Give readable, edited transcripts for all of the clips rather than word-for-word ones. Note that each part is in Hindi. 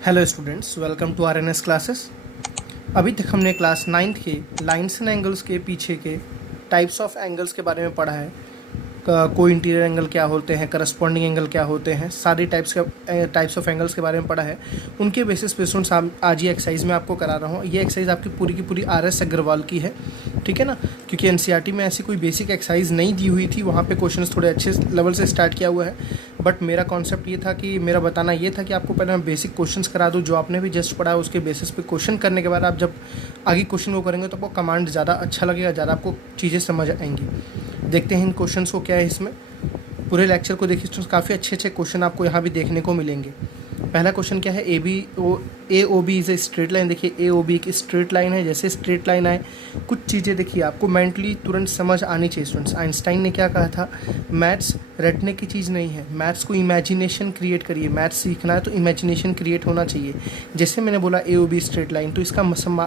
Hello students, welcome to RNS classes. अभी तक हमने क्लास 9th के लाइन्स एंड एंगल्स के पीछे के टाइप्स ऑफ एंगल्स के बारे में पढ़ा है। को इंटीरियर एंगल क्या होते हैं, करस्पॉन्डिंग एंगल क्या होते हैं, सारी टाइप्स ऑफ एंगल्स के बारे में पढ़ा है। उनके बेसिस पे स्टूडेंट्स आज ये एक्सरसाइज मैं आपको करा रहा हूँ। ये एक्सरसाइज आपकी पूरी की पूरी आर.एस. अग्रवाल की है, ठीक है ना, क्योंकि एनसीईआरटी में ऐसी कोई बेसिक एक्सरसाइज नहीं दी हुई थी। वहाँ पे क्वेश्चंस थोड़े अच्छे लेवल से स्टार्ट किया हुआ है, बट मेरा कॉन्सेप्ट ये था कि मेरा बताना ये था कि आपको पहले मैं बेसिक क्वेश्चंस करा दूँ, जो आपने भी जस्ट पढ़ा है उसके बेसिस पे क्वेश्चन करने के बाद आप जब आगे क्वेश्चन को करेंगे तो आपको कमांड ज़्यादा अच्छा लगेगा, ज़्यादा आपको चीज़ें समझ आएंगी। देखते हैं इन क्वेश्चंस को क्या है इसमें। पूरे लेक्चर को देखिए तो काफ़ी अच्छे अच्छे क्वेश्चन आपको यहाँ भी देखने को मिलेंगे। पहला क्वेश्चन क्या है, A O B is a straight line. देखिए ए ओ बी एक स्ट्रेट लाइन है। जैसे स्ट्रेट लाइन आए कुछ चीज़ें देखिए आपको मेंटली तुरंत समझ आनी चाहिए। स्टूडेंट्स, आइंस्टाइन ने क्या कहा था, मैथ्स रटने की चीज़ नहीं है, मैथ्स को इमेजिनेशन क्रिएट करिए। मैथ्स सीखना है तो इमेजिनेशन क्रिएट होना चाहिए। जैसे मैंने बोला ए ओ बी स्ट्रेट लाइन, तो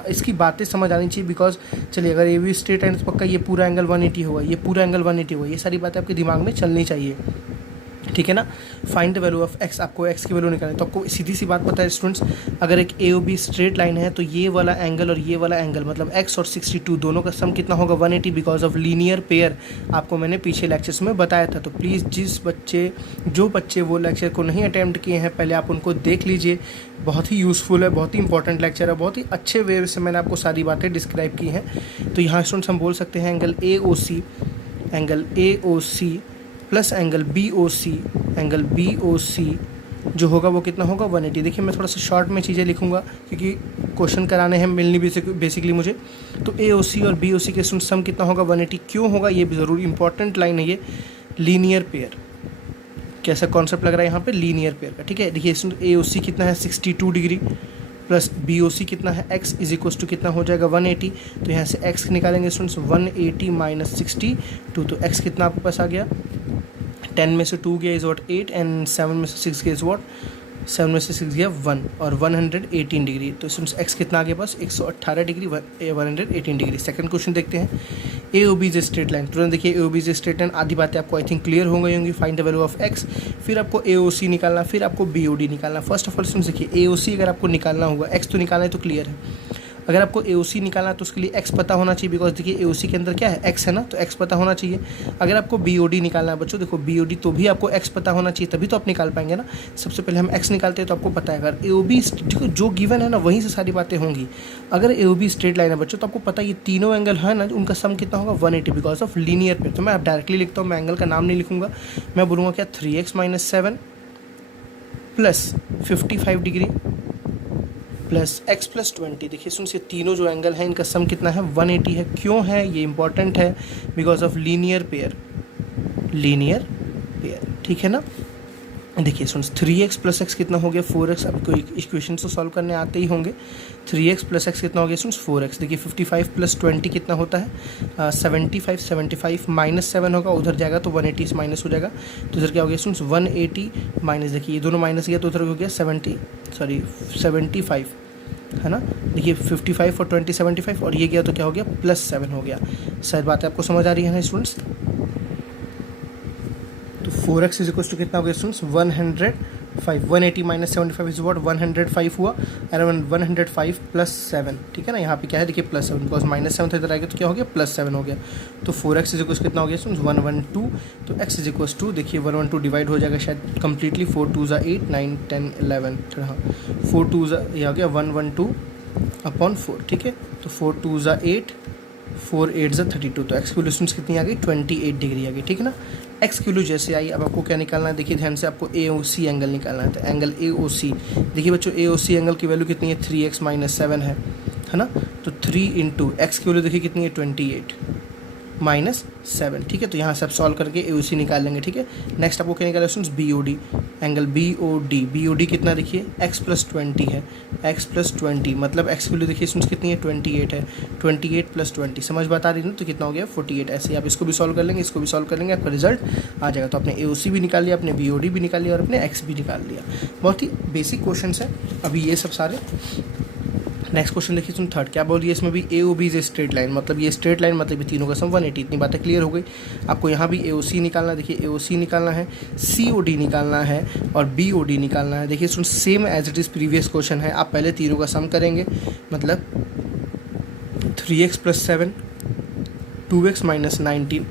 इसकी बातें समझ आनी चाहिए। बिकॉज चलिए अगर ए बी स्ट्रेट लाइन तो पक्का ये पूरा एंगल 180 होगा, ये पूरा एंगल 180 होगा, ये सारी बातें आपके दिमाग में चलनी चाहिए, ठीक है ना। Find the value of x, आपको एक्स की वैल्यू निकालनी। तो आपको सीधी सी बात पता है स्टूडेंट्स, अगर एक ए ओ बी स्ट्रेट लाइन है तो ये वाला एंगल और ये वाला एंगल मतलब एक्स और 62 दोनों का सम कितना होगा, 180, बिकॉज ऑफ लीनियर पेयर। आपको मैंने पीछे लेक्चर्स में बताया था। तो प्लीज़ जो बच्चे वो लेक्चर को नहीं अटैम्प्ट किए हैं, पहले आप उनको देख लीजिए। बहुत ही यूज़फुल है, बहुत ही इंपॉर्टेंट लेक्चर है, बहुत ही अच्छे वे से मैंने आपको सारी बातें डिस्क्राइब की हैं। तो यहाँ स्टूडेंट्स हम बोल सकते हैं angle A O C plus angle B O C जो होगा वो कितना होगा, 180। देखिए मैं थोड़ा सा शॉर्ट में चीज़ें लिखूंगा क्योंकि क्वेश्चन कराने हैं मिलनी बेसिकली मुझे। तो ए ओ सी और बी ओ सी के सम कितना होगा, 180। क्यों होगा ये भी ज़रूरी इंपॉर्टेंट लाइन है ये, लीनियर पेयर। कैसा कॉन्सेप्ट लग रहा है यहाँ पे, लीनियर पेयर का, ठीक है। देखिए ए ओ सी कितना है 62 डिग्री प्लस बी ओ सी कितना है, एक्स इज इक्वल टू कितना हो जाएगा 180। तो यहाँ से एक्स निकालेंगे स्टूडेंट्स, 180 माइनस 62। तो एक्स कितना आपके पास आ गया, 10 में से 2 गया इज़ वॉट 8 एंड 7 में से 6 गया इज़ वॉट 7 में से 6 गया 1 और 118 डिग्री। तो स्टूडेंट्स एक्स कितना आ गया पास 118 डिग्री 118 डिग्री। सेकंड क्वेश्चन देखते हैं, A O B is straight line. तुरंत देखिए A O B is straight line, आधी बातें आपको आई थिंक क्लियर हो गई होंगी। Find the value of X, फिर आपको ए ओ सी निकालना, फिर आपको बी ओ डी निकालना। फर्स्ट ऑफ ऑल स्टूडेंट्स देखिए ए ओ सी अगर आपको निकालना होगा, एक्स तो निकालना है तो क्लियर है। अगर आपको ए ओ सी निकालना है तो उसके लिए एक्स पता होना चाहिए, बिकॉज देखिए ए ओ सी के अंदर क्या है, एक्स है ना, तो एक्स पता होना चाहिए। अगर आपको बी ओ डी निकालना है बच्चों, देखो बी ओ डी तो भी आपको एक्स पता होना चाहिए, तभी तो आप निकाल पाएंगे ना। सबसे पहले हम एक्स निकालते हैं तो आपको पता है, अगर ए ओ बी देखो जो गिवन है ना वहीं से सारी बातें होंगी। अगर ए ओ बी स्ट्रेट लाइन है बच्चों तो आपको पता है ये तीनों एंगल है ना, उनका सम कितना होगा 180 बिकॉज ऑफ लीनियर पे। तो मैं अब डायरेक्टली लिखता हूँ, मैं एंगल का नाम नहीं लिखूंगा, मैं बोलूँगा क्या 3x minus 7 plus 55 degree plus x plus 20। देखिए सुन, ये तीनों जो एंगल हैं इनका सम कितना है 180 है। क्यों है ये इंपॉर्टेंट है, बिकॉज ऑफ लीनियर पेयर, ठीक है ना। देखिए सुन, 3x प्लस एक्स कितना हो गया 4x। अब कोई इक्वेशन तो सॉल्व करने आते ही होंगे। 3x प्लस एक्स कितना हो गया सुन 4x। देखिए 55 प्लस 20 कितना होता है 75 माइनस 7 होगा, उधर जाएगा तो 180 से माइनस हो जाएगा। तो इधर क्या हो गया सुन 180 माइनस, देखिए ये दोनों माइनस गया तो उधर हो गया 75 है ना। देखिए 55 और 20 75 और ये गया तो क्या हो गया +7 हो गया। शायद बात आपको समझ आ रही है ना स्टूडेंट्स। तो 4x इज इक्वल टू कितना हो गया स्टूडेंट्स 105। 180 माइनस 75 इज वॉट 105 हुआ, अराउंड 105 प्लस 7, ठीक है ना। यहाँ पे क्या है देखिए +7, बिकॉज -7 था इधर आएगा तो क्या हो गया +7 हो गया। तो 4x इज इक्वल कितना हो गया स्टूडेंट्स 112। तो x इज इक्वल टू देखिए 112 डिवाइड हो जाएगा शायद कम्प्लीटली, 4 2 ज़ा 8 9 10 11, हाँ 4 2 ज़ा ये आ गया 112/4, ठीक है। तो 4 2 ज़ा 8 4 8 ज़ा 32। तो एक्स की वैल्यू स्टूडेंट्स कितनी आ गई 28 डिग्री आ गई, ठीक है ना। एक्स की वैल्यू जैसे आई, अब आपको क्या निकालना है, देखिए ध्यान से आपको ए ओ सी एंगल निकालना है। तो एंगल ए ओ सी, देखिए बच्चों ए ओ सी एंगल की वैल्यू कितनी है 3x माइनस 7 है ना। तो 3 इंटू एक्स की वैल्यू देखिए कितनी है 28 माइनस 7, ठीक है। तो यहाँ से आप सॉल्व करके ए ओ सी निकाल लेंगे, ठीक है। नेक्स्ट आपको क्या निकालना है students B O D, angle B O D कितना देखिए x प्लस 20 है, x प्लस 20 मतलब x की वैल्यू देखिए स्टूडेंट्स कितनी है 28 है। 28 प्लस 20 समझ बता रही है ना, तो कितना हो गया 48। ऐसे ही आप इसको भी सॉल्व कर लेंगे, इसको भी सॉल्व कर लेंगे, आपका रिजल्ट आ जाएगा। तो आपने ए ओ सी भी निकाल लिया, आपने बी ओ डी भी निकाल लिया और अपने x भी निकाल लिया। बहुत ही बेसिक क्वेश्चन है अभी ये सब सारे। नेक्स्ट क्वेश्चन देखिए सुन थर्ड, क्या बोल रही है इसमें भी A O B is a straight line, मतलब ये स्ट्रेट लाइन मतलब ये तीनों का सम 180। इतनी बातें क्लियर हो गई। आपको यहाँ भी ए ओ सी निकालना है, देखिए ए ओ सी निकालना है, सी ओ डी निकालना है और बी ओ डी निकालना है। देखिए सुन same as it is previous question है, आप पहले तीनों का सम करेंगे, मतलब 3x + 7 2x - 19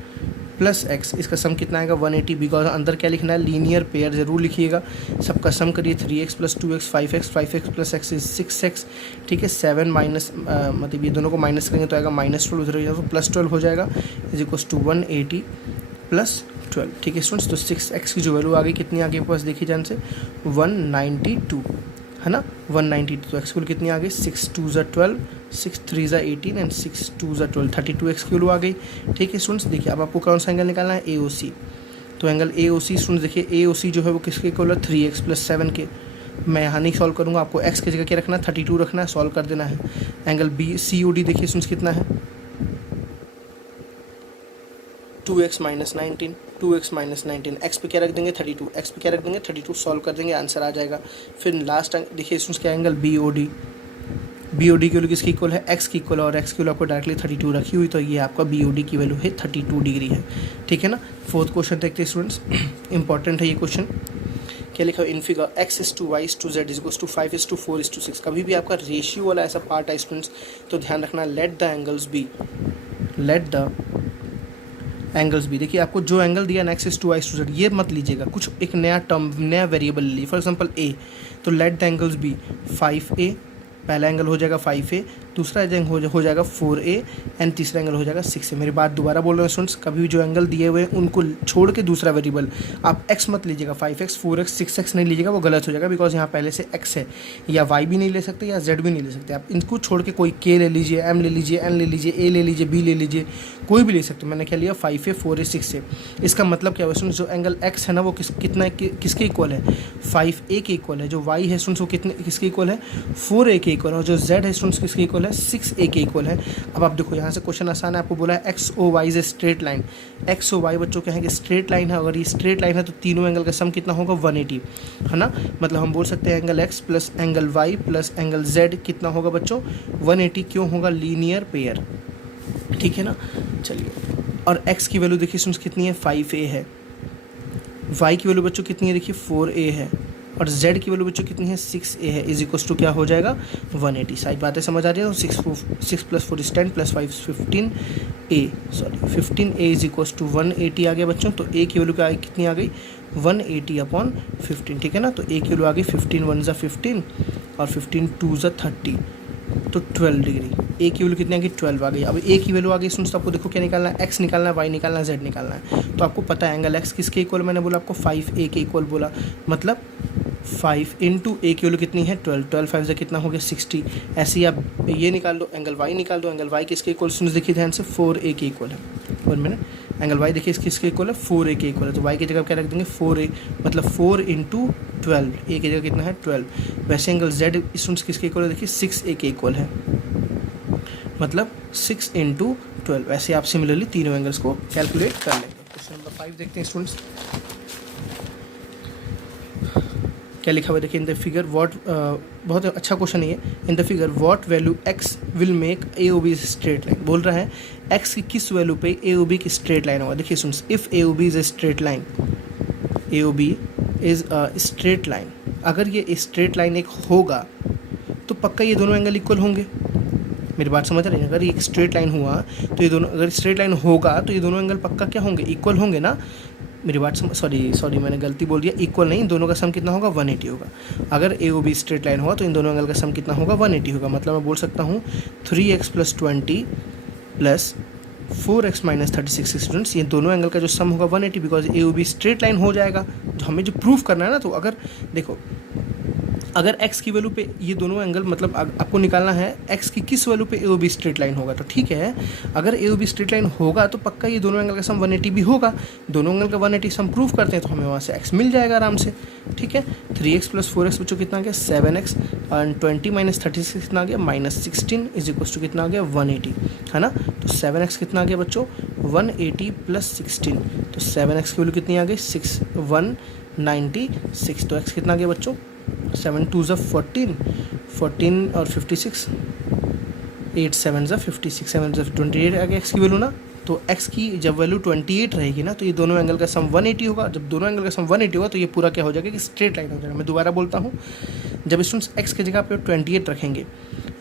प्लस एक्स, इसका सम कितना आएगा 180। बिकॉज अंदर क्या लिखना है, लीनियर पेयर जरूर लिखिएगा। सबका सम करिए 3x + 2x 5x 5x + x is 6x, ठीक है। 7 माइनस मतलब ये दोनों को माइनस करेंगे तो आएगा -12, उधर जाएगा तो +12 हो जाएगा, इज इक्वल टू 180 + 12, ठीक है स्टूडेंट्स। तो 6x की जो वैल्यू आ गई कितनी आ गई आपके पास, देखिए जान से 192 है ना, 192। तो एक्स की वैल्यू कितनी आ गई, 6 2 = 12, 6 3 = 18 एंड 6 2 = 12, 32x की वैल्यू आ गई, ठीक है स्टूडेंट्स। देखिए अब आपको कौन सा एंगल निकालना है, ए ओ सी। तो angle A O C students देखिए ए ओ सी जो है वो किसके इक्वल है, 3x + 7 के। मैं यहाँ नहीं सॉल्व करूँगा, आपको x की जगह क्या रखना है, 32 रखना है, सॉल्व कर देना है। Angle B C O D देखिए स्टूडेंट्स कितना है, 2x - 19, 2x - 19, x पे क्या रख देंगे 32, x पे क्या रख देंगे 32, सॉल्व कर देंगे, आंसर आ जाएगा। फिर लास्ट देखिए स्टूडेंट्स क्या angle B O D, B O D की वैल्यू किसकी इक्वल है, x की इक्वल है, और x की वैल्यू आपको डायरेक्टली 32 रखी हुई, तो ये आपका बी ओ डी की वैल्यू है 32 डिग्री है, ठीक है ना। फोर्थ क्वेश्चन देखते हैं स्टूडेंट्स, इंपॉर्टेंट है ये क्वेश्चन। क्या लिखा है, in figure x = y = z = 5:4 = 6। कभी भी आपका रेशियो वाला ऐसा पार्ट है स्टूडेंट्स तो ध्यान रखना, लेट द एंगल्स भी। देखिए आपको जो एंगल दिया ना x = y = z, ये मत लीजिएगा, कुछ एक नया टर्म नया वेरिएबल लीजिए। फॉर एग्जांपल a, तो let the angles be 5a, पहला एंगल हो जाएगा 5a, दूसरा एंगल हो जाएगा 4a एंड तीसरा एंगल हो जाएगा 6a। मेरी बात दोबारा बोल रहे हैं स्टूडेंट्स, कभी भी जो एंगल दिए हुए हैं उनको छोड़ के दूसरा वेरिएबल आप x मत लीजिएगा, 5x 4x 6x नहीं लीजिएगा, वो गलत हो जाएगा। बिकॉज यहाँ पहले से x है, या y भी नहीं ले सकते या z भी नहीं ले सकते। आप इनको छोड़ के कोई k ले लीजिए, m ले लीजिए, n ले लीजिए, a ले लीजिए, b ले लीजिए, कोई भी ले सकते हो। मैंने क्या लिया 5a 4a 6a। इसका मतलब क्या है स्टूडेंट्स, जो एंगल x है ना वो किसके इक्वल है, 5a के इक्वल है। जो y है स्टूडेंट्स वो किसके इक्वल है, 4a के इक्वल है। और जो z है स्टूडेंट्स किसके इक्वल है, 6a के इक्वल है। अब आप देखो यहाँ से क्वेश्चन आसान है, आपको बोला है X O Y is a straight line. X O Y बच्चों कहेंगे स्ट्रेट लाइन है, अगर ये स्ट्रेट लाइन है तो तीनों एंगल का सम कितना होगा 180, है ना। मतलब हम बोल सकते हैं angle X plus angle Y plus angle Z कितना होगा बच्चों 180। क्यों होगा, लीनियर पेयर, ठीक है ना। चलिए, और x की वैल्यू देखिए स्टूडेंट्स कितनी है 5a है, y की वैल्यू बच्चों कितनी है देखिए 4a है, और z की वैल्यू बच्चों कितनी है 6a है, इज इक्वल टू क्या हो जाएगा 180। सारी बातें समझ आ रही है। तो 6 + 4 = 10 + 5 15a इज इक्वल टू 180 आ गया बच्चों। तो a की वैल्यू कितनी आ गई 180/15, ठीक है ना। तो a की वैल्यू आ गई 15 1 = 15 और 15 2 = 30, तो 12 डिग्री। a की वैल्यू कितनी आ गई 12 आ गई। अब a की वैल्यू आ गई सुन, आपको देखो क्या निकालना है, x निकालना है, y निकालना है, z निकालना है। तो आपको पता है एंगल x किसके इक्वल, मैंने बोला आपको 5a के इक्वल बोला, मतलब 5 × a की वैल्यू कितनी है 12, 12 5 से कितना हो गया 60। ऐसे ही आप ये निकाल दो, एंगल y निकाल दो, एंगल y किसके इक्वल सुन देखिए ध्यान से 4a के इक्वल है। 1 मिनट, एंगल y देखिए किसके इक्वल है 4a के इक्वल है। तो y की जगह क्या रख देंगे 4a, मतलब 4 × 12, a की जगह कितना है 12। वैसे एंगल z स्टूडेंट्स किसके इक्वल है देखिए 6a के इक्वल है, मतलब 6 × 12। वैसे आप सिमिलरली तीनों एंगल्स को कैलकुलेट कर लेंगे। क्वेश्चन नंबर 5 देखते हैं स्टूडेंट्स, क्या लिखा हुआ देखिए इन द फिगर व्हाट, बहुत अच्छा क्वेश्चन है ये। In the figure what value x will make A O B straight line, बोल रहा है x की किस वैल्यू पे ए ओ बी की स्ट्रेट लाइन होगा। देखिए सुन, if A O B is a straight line, A O B is a straight line, अगर ये स्ट्रेट लाइन एक होगा तो पक्का ये दोनों एंगल इक्वल होंगे। मेरी बात समझ रहे हैं, अगर ये एक स्ट्रेट लाइन हुआ तो ये दोनों, अगर स्ट्रेट लाइन होगा तो ये दोनों एंगल पक्का क्या होंगे, इक्वल होंगे ना। मेरी बात सॉरी मैंने गलती बोल दिया, इक्वल नहीं, दोनों का सम कितना होगा 180 होगा। अगर ए ओ बी स्ट्रेट लाइन हुआ तो इन दोनों एंगल का सम कितना होगा 180 होगा। मतलब मैं बोल सकता हूँ 3x + 20 + 4x - 36 स्टूडेंट्स, ये दोनों एंगल का जो सम होगा 180, because A O B straight line हो जाएगा। जो हमें जो प्रूफ करना है ना, तो अगर देखो अगर x की वैल्यू पे ये दोनों एंगल, मतलब आपको निकालना है x की किस वैल्यू पे A O B straight line होगा, तो ठीक है अगर ए ओ बी स्ट्रेट लाइन होगा तो पक्का ये दोनों एंगल का सम 180 भी होगा। दोनों एंगल का 180 सम प्रूफ करते हैं तो हमें वहाँ से x मिल जाएगा आराम से, ठीक है। 3x + 4x बच्चों कितना आ गया 7x, और 20 - 36 कितना आ गया -16 इज इक्वल टू कितना आ गया 180, है ना। तो 7x कितना आ गया बच्चों 180 + 16, तो 7x की वैल्यू कितनी आ गई 196। तो x कितना आ गया बच्चों 7 2 = 14, 14 और 56, 8 7 ज़ा 56, 7 ज़ा 28 आ गया एक्स की वैल्यू ना। तो एक्स की जब वैल्यू 28 रहेगी ना तो ये दोनों एंगल का सम 180 होगा। जब दोनों एंगल का सम 180 होगा तो ये पूरा क्या हो जाएगा कि स्ट्रेट लाइन हो जाएगा। मैं दोबारा बोलता हूँ, जब स्टूडेंट्स एक्स की जगह पे 28 रखेंगे,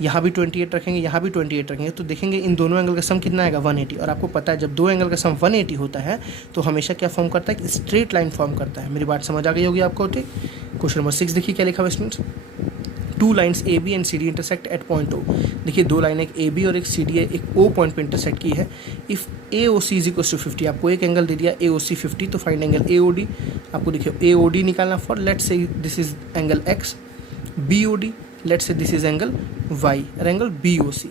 यहाँ भी 28 रखेंगे, यहाँ भी 28 रखेंगे, तो देखेंगे इन दोनों एंगल का सम कितना आएगा 180। और आपको पता है जब दो एंगल का सम 180 होता है तो हमेशा क्या फॉर्म करता है कि स्ट्रेट लाइन फॉर्म करता है। मेरी बात समझ आ गई होगी आपको, ठीक। क्वेश्चन नंबर 6 देखिए क्या लिखा हुआ students. Two lines A B and C D intersect at point O. देखिए दो लाइन, एक ए बी और एक सी डी है, एक ओ पॉइंट पे इंटरसेक्ट की है। If A O C is equal to 50, आपको एक एंगल दे दिया ए ओ सी 50, तो find angle A O D. आपको देखिए ए ओ डी निकालना for let's say this is angle X, B O D let's say this is angle Y, और एंगल बी ओ सी,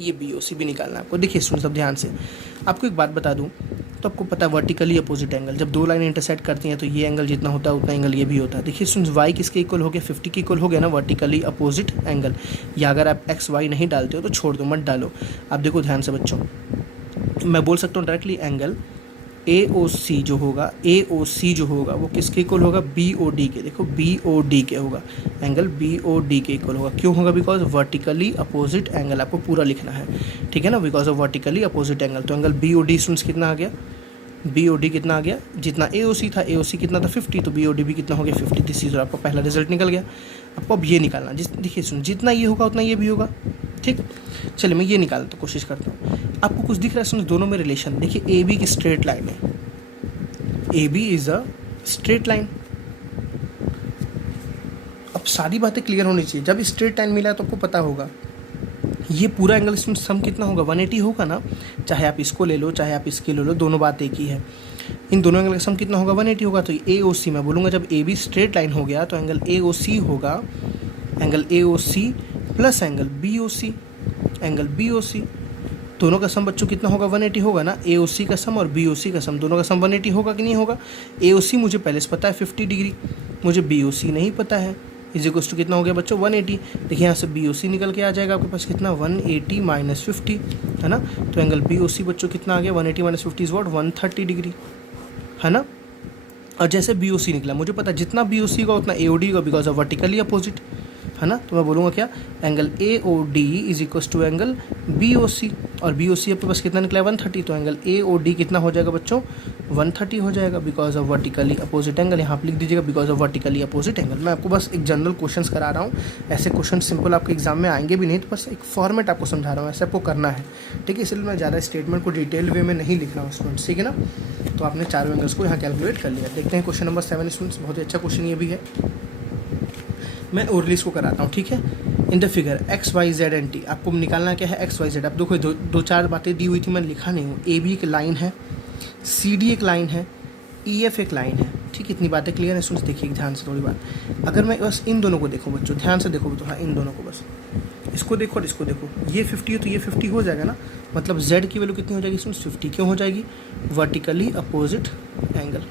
ये बी ओ सी भी निकालना है आपको। देखिए सुन सब ध्यान से, आपको एक बात बता दूँ, तो आपको पता है वर्टिकली अपोजिट एंगल जब दो लाइन इंटरसेक्ट करती हैं तो ये एंगल जितना होता है उतना एंगल ये भी होता है। देखिए सुन वाई किसके इक्वल हो गया, 50 के इक्वल हो गया ना, वर्टिकली अपोजिट एंगल। या अगर आप एक्स वाई नहीं डालते हो तो छोड़ दो, मत डालो। आप देखो ध्यान से बच्चों, मैं बोल सकता हूँ directly angle A O C जो होगा, ए ओ सी जो होगा वो किसके इक्वल होगा, बी ओ डी के। देखो बी ओ डी के होगा, एंगल बी ओ डी के इक्वल होगा। क्यों होगा, बिकॉज वर्टिकली अपोजिट एंगल, आपको पूरा लिखना है, ठीक है ना, because of vertically opposite angle. तो angle B O D students कितना आ गया, बी ओ डी कितना आ गया, जितना ए ओ सी था, ए ओ सी कितना था 50, तो बी ओ डी भी कितना हो गया 50। दिस इज आपका पहला रिजल्ट निकल गया। आपको अब ये निकालना, देखिए सुन, जितना ये होगा उतना ये भी होगा, ठीक। चलिए मैं ये निकालने तो कोशिश करता हूँ। आपको कुछ दिख रहा है सुन, दोनों में रिलेशन देखिए, ए बी की स्ट्रेट लाइन है, A B is a straight line. अब सारी बातें क्लियर होनी चाहिए। जब स्ट्रेट लाइन मिला है तो आपको पता होगा ये पूरा एंगल इसमें सम कितना होगा 180 होगा ना। चाहे आप इसको ले लो चाहे आप इसके ले लो, दोनों बात एक ही है। इन दोनों एंगल का सम कितना होगा 180 होगा। तो ए ओ सी मैं बोलूँगा, जब ए बी स्ट्रेट लाइन हो गया तो एंगल ए ओ सी होगा, angle A O C plus angle B O C, angle B O C. दोनों का सम बच्चों कितना होगा 180 होगा ना। ए ओ सी का सम और बी ओ सी का सम, दोनों का सम 180 होगा कि नहीं होगा। ए ओ सी मुझे पहले से पता है 50 डिग्री, मुझे बी ओ सी नहीं पता है। इज इक्वल्स टू कितना हो गया बच्चों 180। देखिए यहाँ से बी ओ सी निकल के आ जाएगा आपके पास कितना 180 माइनस 50, है ना। तो एंगल बी ओ सी बच्चों कितना आ गया 180 माइनस 50 इज वॉट 130 डिग्री, है ना। और जैसे बी ओ सी निकला, मुझे पता जितना बी ओ सी होगा उतना ए ओ डी होगा, बिकॉज ऑफ वर्टिकली अपोजिट, है ना। तो मैं बोलूँगा क्या, angle A O D is equals to angle B O C, और बी ओ सी आपके पास कितना निकला है 130। तो एंगल ए ओ डी कितना हो जाएगा बच्चों 130 हो जाएगा, because of vertically opposite angle. यहाँ पर लिख दीजिएगा because of vertically opposite angle. मैं आपको बस एक जनरल क्वेश्चन करा रहा हूँ, ऐसे क्वेश्चन सिंपल आपके एग्जाम में आएंगे भी नहीं, तो बस एक फॉर्मेट आपको समझा रहा हूँ, ऐसे आपको करना है, ठीक है। इसलिए मैं ज़्यादा स्टेटमेंट को डिटेल वे में नहीं लिख रहा हूँ स्टूडेंट्स, ठीक है ना। तो आपने चारों एंगल्स को यहाँ कैलकुलेट कर लिया। देखते हैं क्वेश्चन नंबर 7 स्टूडेंट्स, बहुत ही अच्छा क्वेश्चन ये भी है। मैं ओरली इसको कराता हूँ, ठीक है। In the figure X Y Z and T, आपको निकालना क्या है एक्स वाई जेड। अब देखो दो चार बातें दी हुई थी, मैंने लिखा नहीं हूँ। ए बी एक लाइन है, सी डी एक लाइन है, ई एफ एक लाइन है, ठीक। इतनी बातें क्लियर है। सुन देखिए ध्यान से थोड़ी बात, अगर मैं बस इन दोनों को देखो बच्चों, ध्यान से देखो तो, हाँ इन दोनों को बस, इसको देखो और इसको देखो, ये 50 है तो ये 50 हो जाएगा ना। मतलब z की वैल्यू कितनी हो जाएगी इसमें 50। क्यों हो जाएगी, वर्टिकली अपोजिट एंगल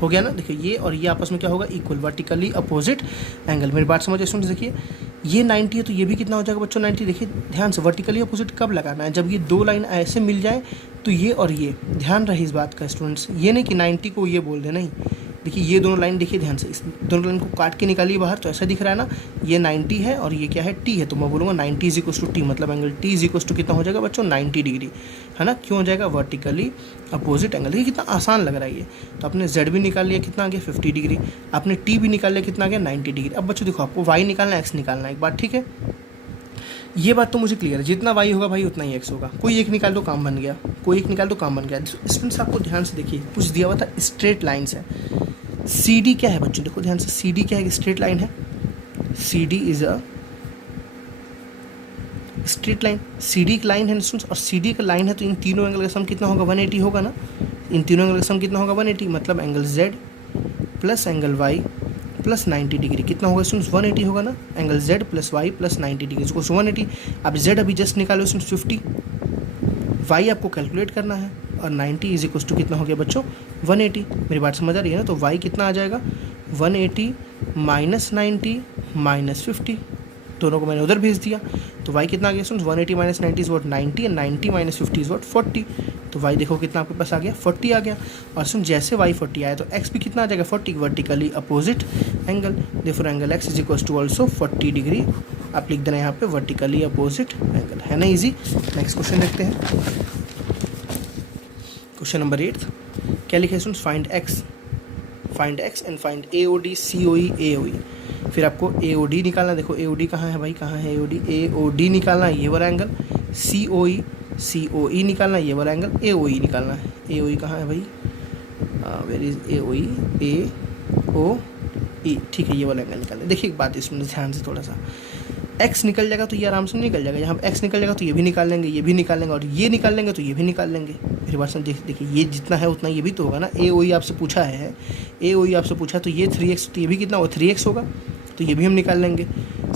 हो गया ना। देखिए ये और ये आपस में क्या होगा इक्वल, वर्टिकली अपोजिट एंगल। मेरी बात समझिए स्टूडेंट्स, देखिए ये 90 है तो ये भी कितना हो जाएगा बच्चों 90। देखिए ध्यान से, वर्टिकली अपोजिट कब लगाना है, जब ये दो लाइन ऐसे मिल जाए तो ये और ये, ध्यान रहे इस बात का स्टूडेंट्स। ये नहीं कि 90 को ये बोल दे, नहीं। देखिए ये दोनों लाइन देखिए ध्यान से, इस दोनों लाइन को काट के निकालिए बाहर, तो ऐसा दिख रहा है ना, ये 90 है और ये क्या है t है। तो मैं बोलूँगा 90 इज इक्वल्स टू टी, मतलब angle t is equals to कितना हो जाएगा बच्चों 90 डिग्री, है ना। क्यों हो जाएगा, वर्टिकली अपोजिट एंगल। देखिए कितना आसान लग रहा है ये। तो आपने z भी निकाल लिया, कितना आ गया 50 डिग्री। आपने t भी निकाल लिया, कितना आ गया 90 डिग्री। अब बच्चों देखो आपको y निकालना है, x निकालना है एक बार, ठीक है। ये बात तो मुझे क्लियर है, जितना y होगा भाई उतना ही x होगा। कोई एक निकाल दो काम बन गया, कोई एक निकाल दो काम बन गया। स्टूडेंट्स आपको ध्यान से देखिए, कुछ दिया हुआ था स्ट्रेट लाइन्स है। सी डी क्या है बच्चों, देखो ध्यान से, सी डी क्या है, स्ट्रेट लाइन है। C D is a straight line, C D एक लाइन है और सी डी का लाइन है, तो इन तीनों एंगल का सम कितना होगा 180 होगा ना। इन तीनों एंगल का सम कितना होगा 180, मतलब angle z plus angle y plus 90 degree कितना होगा स्टूडेंट्स 180 होगा ना। Angle z plus y plus 90 degree इसको 180। अब z अभी जस्ट निकालो स्टूडेंट्स 50, y आपको कैलकुलेट करना है, और 90 इज इक्वल टू कितना हो गया बच्चों 180। मेरी बात समझ आ रही है ना। तो y कितना आ जाएगा 180 माइनस 90 माइनस 50, दोनों को मैंने उधर भेज दिया। तो y कितना आ गया सुन 180 minus 90 is what 90, and 90 minus 50 is what 40। तो y देखो कितना आपके पास आ गया 40 आ गया। और सुन जैसे y 40 आया तो x भी कितना आ जाएगा 40, vertically opposite angle. Therefore angle x is equal to also 40 degree आप लिख देना यहाँ पे वर्टिकली अपोजिट एंगल, है ना इजी। नेक्स्ट क्वेश्चन देखते हैं, क्वेश्चन नंबर 8। क्या लिखे students, find x and find AOD COE AOE। फिर आपको AOD निकालना, देखो AOD कहाँ है भाई, कहाँ है AOD निकालना है ये वाला एंगल, COE निकालना है ये वाला एंगल, AOE निकालना है। AOE कहाँ है भाई, वेयर इज AOE, AOE, ठीक है ये वाला एंगल निकालना है। देखिए एक बात इसमें ध्यान से थोड़ा सा, x निकल जाएगा तो ये आराम से निकल जाएगा, यहाँ x निकल जाएगा तो ये भी निकाल लेंगे, ये भी निकाल लेंगे, और ये निकाल लेंगे तो ये भी निकाल लेंगे। मेरी बात समझ, देखिए ये जितना है उतना ये भी तो होगा ना। AOE आपसे पूछा है, AOE आपसे पूछा तो ये 3x, तो ये भी कितना होगा 3x होगा, तो ये भी हम निकाल लेंगे।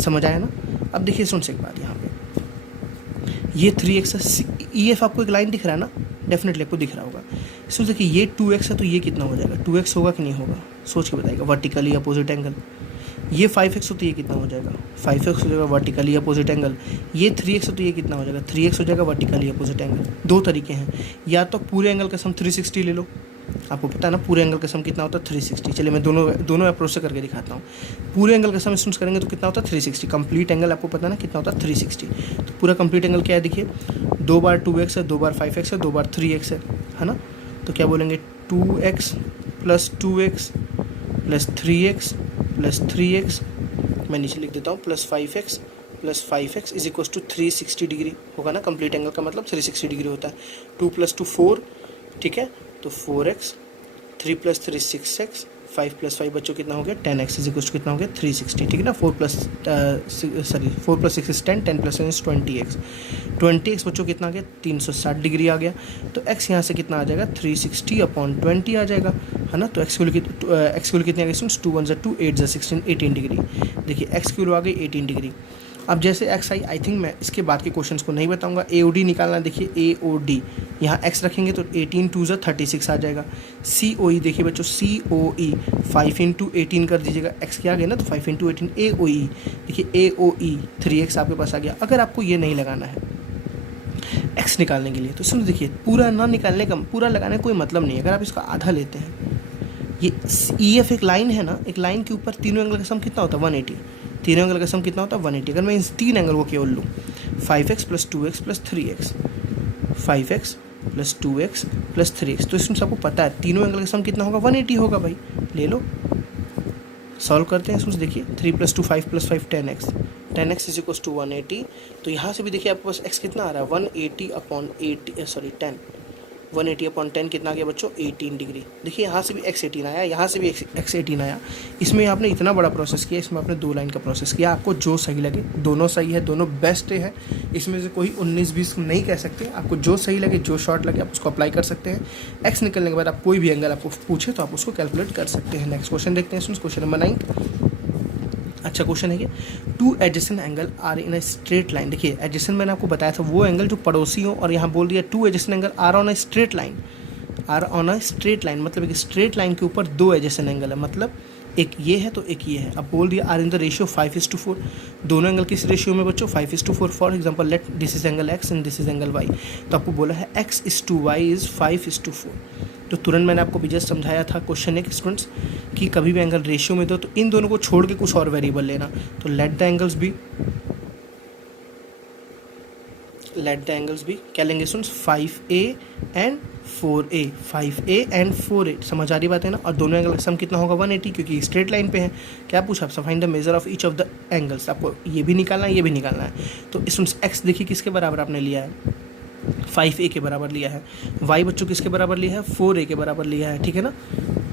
समझ आया ना। अब देखिए सुन से एक बात, यहाँ पे ये 3x है, EF आपको एक लाइन दिख रहा है ना, डेफिनेटली आपको दिख रहा होगा। इसमें देखिए ये 2x है तो ये कितना हो जाएगा, 2x होगा कि नहीं होगा, सोच के बताइएगा। वर्टिकली अपोजिट एंगल, ये 5x हो तो ये कितना हो जाएगा, 5x हो जाएगा वर्टिकली अपोजिट एंगल। ये 3x हो तो ये कितना हो जाएगा, 3x हो जाएगा वर्टिकली अपोजिट एंगल। दो तरीके हैं, या तो पूरे एंगल का सम 360 ले लो, आपको पता है ना पूरे एंगल का सम कितना होता है 360। चलिए मैं दोनों अप्रोच से करके दिखाता हूँ। पूरे एंगल का सम स्टूडेंट्स करेंगे तो कितना होता है 360, कंप्लीट एंगल आपको पता है ना कितना होता है 360। तो पूरा कंप्लीट एंगल क्या है, देखिए 2 बार 2x है, 2 बार 5x है, 2 बार 3x है ना। तो क्या बोलेंगे 2x plus 2x plus 3x plus 3x, मैं नीचे लिख देता हूँ, plus 5x is equal to 360 degree होगा ना। कंप्लीट एंगल का मतलब 360 डिग्री होता है। 2 + 2 4, ठीक है, तो 4x, 3 + 3 6x, 5 + 5 बच्चों कितना हो गया 10x इज इक्वल टू कितना हो गया 360, ठीक है ना। 4 + 6 इज 10, 10 + 1 इज 20x, 20x बच्चों कितना आ गया 360 डिग्री आ गया। तो x यहाँ से कितना आ जाएगा 360/20 आ जाएगा, है ना। तो x की वैल्यू कितनी आ गई स्टूडेंट्स, 2 × 1 = 2, 8 × 16, 18 डिग्री। देखिए x की वैल्यू आ गई 18 डिग्री। अब जैसे x आई थिंक मैं इसके बाद के क्वेश्चंस को नहीं बताऊंगा। AOD निकालना, देखिए AOD यहाँ x रखेंगे तो 18 × 2 = 36 आ जाएगा। COE देखिए बच्चों, COE 5 × 18 कर दीजिएगा, x क्या आ गया ना, तो 5 × 18। AOE देखिए AOE 3x आपके पास आ गया। अगर आपको ये नहीं लगाना है x निकालने के लिए तो सुनो, देखिए पूरा ना निकालने का, पूरा लगाने का कोई मतलब नहीं है। अगर आप इसका आधा लेते हैं, ये EF एक लाइन है ना, एक लाइन के ऊपर तीनों एंगल का सम कितना होता है 180, तीनों एंगल का सम कितना होता है 180। अगर मैं इन तीन एंगल को केवल लूँ 5x + 2x + 3x, 5x + 2x + 3x, तो इसमें सबको पता है तीनों एंगल का सम कितना होगा 180 होगा भाई। ले लो, सॉल्व करते हैं इसमें। देखिए 3 + 2 5 + 5 10x, 10x is equal to 180। तो यहाँ से भी देखिए आपके पास x कितना आ रहा है 180/80, सॉरी 10, 180/10 कितना आ गया बच्चों 18 डिग्री। देखिए यहाँ से भी x 18 आया, यहाँ से भी x 18 आया। इसमें आपने इतना बड़ा प्रोसेस किया, इसमें आपने 2 लाइन का प्रोसेस किया। आपको जो सही लगे, दोनों सही है, दोनों बेस्ट है, इसमें से कोई 19-20 नहीं कह सकते। आपको जो सही लगे, जो शॉर्ट लगे, आप उसको अप्लाई कर सकते हैं। x निकलने के बाद आप कोई भी एंगल आपको पूछे तो आप उसको कैलकुलेट कर सकते हैं। नेक्स्ट क्वेश्चन देखते हैं, क्वेश्चन नंबर 9। अच्छा क्वेश्चन है कि 2 adjacent angle are in a straight line. देखिए एडजेसेंट मैंने आपको बताया था वो एंगल जो पड़ोसी हो, और यहाँ बोल दिया 2 adjacent angle are on a straight line. Are on a straight line मतलब एक स्ट्रेट लाइन के ऊपर 2 एडजेसेंट एंगल है, मतलब एक ये है तो एक ये है। अब बोल दिया आर इन द रेशियो 5:4, दोनों एंगल किस रेशियो में बच्चों 5:4। For example let this is angle x and this is angle y। तो आपको बोला है x:y इज 5:4। तो तुरंत मैंने आपको भी जस्ट समझाया था क्वेश्चन एक स्टूडेंट्स कि कभी भी एंगल रेशियो में दो तो इन दोनों को छोड़ के कुछ और वेरिएबल लेना। तो लेट द एंगल्स बी क्या लेंगे students 5a and 4a, 5a and 4a। समझ आ रही बात है ना। और दोनों एंगल का सम कितना होगा 180, क्योंकि स्ट्रेट लाइन पे है। क्या पूछा आपसे, find the measure of each of the angles. आपको ये भी निकालना है, ये भी निकालना है। तो स्टूडेंट्स x देखिए किसके बराबर आपने लिया है 5a के बराबर लिया है। y बच्चों किसके बराबर लिया है 4a के बराबर लिया है, ठीक है ना।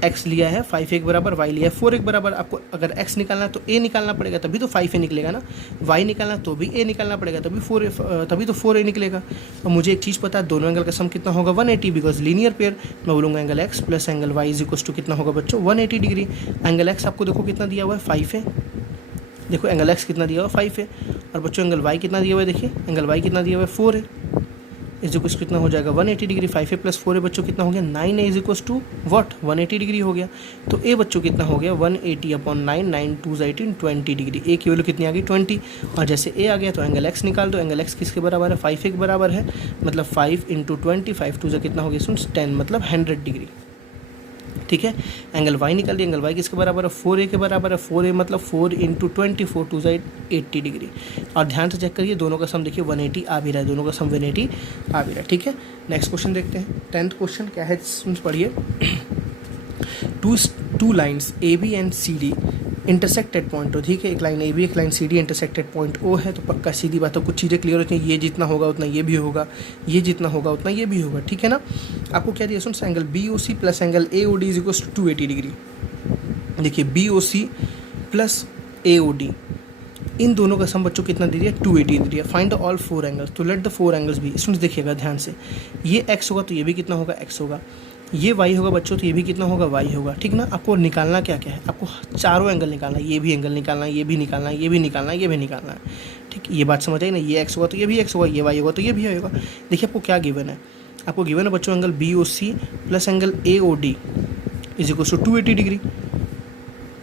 x लिया है 5a के बराबर, y लिया है 4a के बराबर। आपको अगर x निकालना है तो a निकालना पड़ेगा, तभी तो 5a निकलेगा ना। y निकालना तो भी a निकालना पड़ेगा, तभी तो 4a निकलेगा। और मुझे एक चीज़ पता है, दोनों एंगल का सम कितना होगा 180, बिकॉज लीनियर पेयर। मैं बोलूँगा angle x plus angle y is equal to कितना होगा बच्चों 180 डिग्री। एंगल x आपको देखो कितना दिया हुआ है 5a, देखो एंगल x कितना दिया हुआ है 5a। और बच्चों एंगल y कितना दिया हुआ है, देखिए एंगल y कितना दिया हुआ है 4a। इज इक्वल कितना हो जाएगा 180 डिग्री। 5a + 4a बच्चों कितना हो गया 9a is equal to what 180 degree हो गया। तो a बच्चों कितना हो गया 180/9, 9 2 18 20 डिग्री। a की वैल्यू कितनी आ गई 20। और जैसे a आ गया तो एंगल x निकाल दो। एंगल x किसके बराबर है 5a के बराबर है, मतलब 5 × 20, 5 2 कितना हो गया 10, मतलब 100 डिग्री। ठीक है। एंगल वाई निकाल लिया, एंगल वाई किसके बराबर है, 4A के बराबर है। 4A मतलब 4 × 24 टू साइड 80 डिग्री। और ध्यान से चेक करिए दोनों का सम देखिए 180 आ भी रहा है, दोनों का सम 180 आ भी रहा है, ठीक है। नेक्स्ट क्वेश्चन देखते हैं। 10th क्वेश्चन क्या है, पढ़िए। Two lines A B and C D intersected point हो, ठीक है। एक लाइन ए बी एक लाइन C D intersected point O है, तो पक्का सीधी बात है, कुछ चीज़ें क्लियर होती हैं। ये जितना होगा उतना ये भी होगा, ये जितना होगा उतना ये भी होगा, ठीक है ना। आपको क्या दिया, सुन, angle B O C plus angle A O D is equal to 280 degree. देखिए B O C plus A O D, इन दोनों का सम बच्चों कितना दे दिया, 280 दे दिया। फाइंड ऑल 4 एंगल्स, तो लेट द 4 एंगल्स भी। स्टूडेंट्स देखिएगा ध्यान से, ये x होगा तो ये भी कितना होगा, x होगा। ये y होगा बच्चों तो ये भी कितना होगा, y होगा, ठीक ना। आपको निकालना क्या क्या है, आपको चारों एंगल निकालना है, ये भी एंगल निकालना है, ये भी निकालना है, ये भी निकालना है, ये भी निकालना है, ठीक। ये बात समझ आई ना। ये x होगा तो ये भी x होगा, ये y होगा तो ये भी होगा। देखिए आपको क्या गिवन है, आपको गिवन है बच्चों angle B O C plus angle A O D is equal to 280 degree,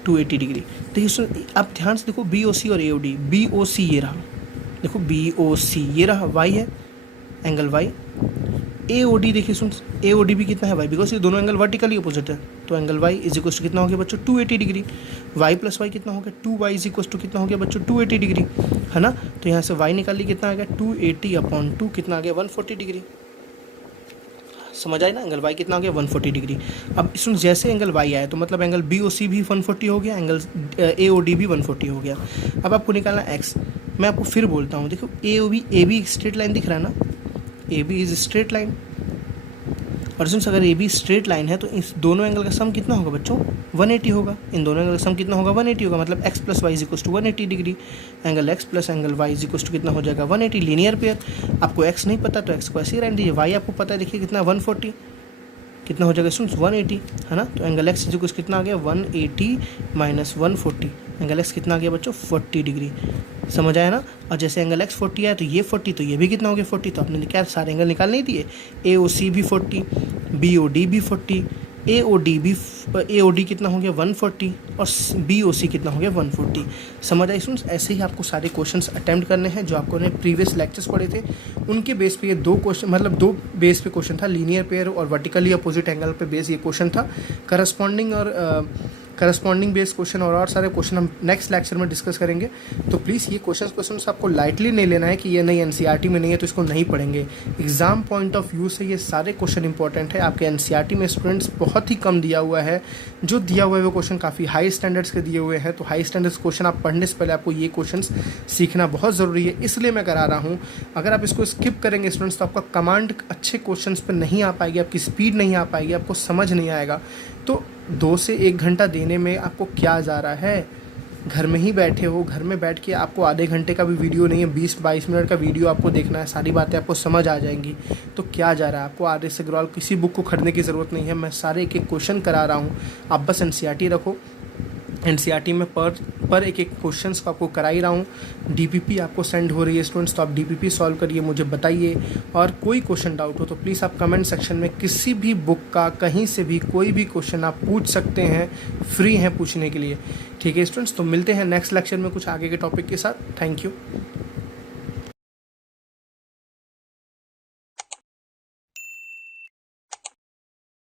280 degree. देखिए सुन, आप ध्यान से देखो, बी ओ सी और ए O D, B O C ये रहा, देखो बी ओ सी ये रहा, वाई है एंगल वाई। ए ओ डी देखिए सुन, ए ओ डी भी कितना है वाई, बिकॉज ये दोनों एंगल वर्टिकली अपोजिट है, तो angle Y is equal to कितना हो गया बच्चों, 280 डिग्री। वाई प्लस वाई कितना हो गया, 2y इज इक्वल टू कितना हो गया बच्चों, 280 डिग्री, है ना। तो यहाँ से वाई निकाल ली, कितना आ गया 280/2, कितना आ गया 140 डिग्री। समझ आए ना, एंगल वाई कितना हो गया 140 डिग्री। अब इसमें जैसे एंगल वाई आया तो मतलब एंगल बी ओ सी भी 140 हो गया, एंगल ए ओ डी भी 140 हो गया। अब आपको निकालना एक्स। मैं आपको फिर बोलता हूँ, देखो ए बी स्ट्रेट लाइन दिख रहा है ना, A B is straight line. और सुन, अगर ए बी स्ट्रेट लाइन है तो इस दोनों एंगल का सम कितना होगा बच्चों, 180 होगा। इन दोनों एंगल का सम कितना होगा, 180 होगा, मतलब x plus Y is equal to 180 degree. Angle x plus angle y is equal to कितना हो जाएगा, 180। लीनियर पेयर, आपको x नहीं पता तो x को ऐसे ही रहने दीजिए। y आपको पता है, देखिए कितना 140, कितना हो जाएगा सुन 180, है ना। तो एंगल x इज इक्वल कितना आ गया 180 माइनस 140, एंगल x कितना आ गया बच्चों 40 डिग्री। समझ आया ना। और जैसे एंगल x 40 आया तो ये 40, तो ये भी कितना हो गया 40। तो आपने क्या सारे एंगल निकाल नहीं दिए, ए ओ सी भी 40, बी ओ डी भी 40, ए ओ डी कितना हो गया 140 और बी ओ सी कितना हो गया 140। समझ आई सुन। ऐसे ही आपको सारे क्वेश्चंस अटेम्प्ट करने हैं जो आपको ने प्रीवियस लेक्चर्स पढ़े थे, उनके बेस पे ये दो क्वेश्चन, मतलब दो बेस पे क्वेश्चन था, लीनियर पेयर और वर्टिकली अपोजिट एंगल पे बेस ये क्वेश्चन था। करस्पॉन्डिंग बेस्ड क्वेश्चन और सारे क्वेश्चन हम नेक्स्ट लेक्चर में डिस्कस करेंगे। तो प्लीज़ ये क्वेश्चन आपको लाइटली नहीं लेना है कि ये नहीं एनसीईआरटी में नहीं है तो इसको नहीं पढ़ेंगे। एग्जाम पॉइंट ऑफ व्यू से ये सारे क्वेश्चन इंपॉर्टेंट है। आपके एनसीईआरटी में स्टूडेंट्स बहुत ही कम दिया हुआ है, जो दिया हुआ है वो क्वेश्चन काफ़ी हाई स्टैंडर्ड्स के दिए हुए हैं। तो हाई स्टैंडर्ड्स क्वेश्चन आप पढ़ने से पहले आपको ये क्वेश्चन सीखना बहुत ज़रूरी है, इसलिए मैं करा रहा हूँ। अगर आप इसको स्किप करेंगे स्टूडेंट्स तो आपका कमांड अच्छे क्वेश्चन पर नहीं आ पाएगी, आपकी स्पीड नहीं आ पाएगी, आपको समझ नहीं आएगा। तो 2 से 1 घंटा देने में आपको क्या जा रहा है, घर में ही बैठे हो, घर में बैठ के आपको आधे घंटे का भी वीडियो नहीं है, 20-22 मिनट का वीडियो आपको देखना है, सारी बातें आपको समझ आ जाएंगी। तो क्या जा रहा है, आपको आर.एस. अग्रवाल किसी बुक को खरीदने की ज़रूरत नहीं है, मैं सारे एक एक क्वेश्चन करा रहा हूँ। आप बस एनसीईआरटी रखो, एनसीईआरटी में पर एक एक क्वेश्चंस को आपको करा ही रहा हूँ। डीपीपी आपको सेंड हो रही है स्टूडेंट्स, तो आप डीपीपी सॉल्व करिए, मुझे बताइए। और कोई क्वेश्चन डाउट हो तो प्लीज़ आप कमेंट सेक्शन में किसी भी बुक का कहीं से भी कोई भी क्वेश्चन आप पूछ सकते हैं, फ्री हैं पूछने के लिए, ठीक है स्टूडेंट्स। तो मिलते हैं नेक्स्ट लेक्चर में कुछ आगे के टॉपिक के साथ। Thank you.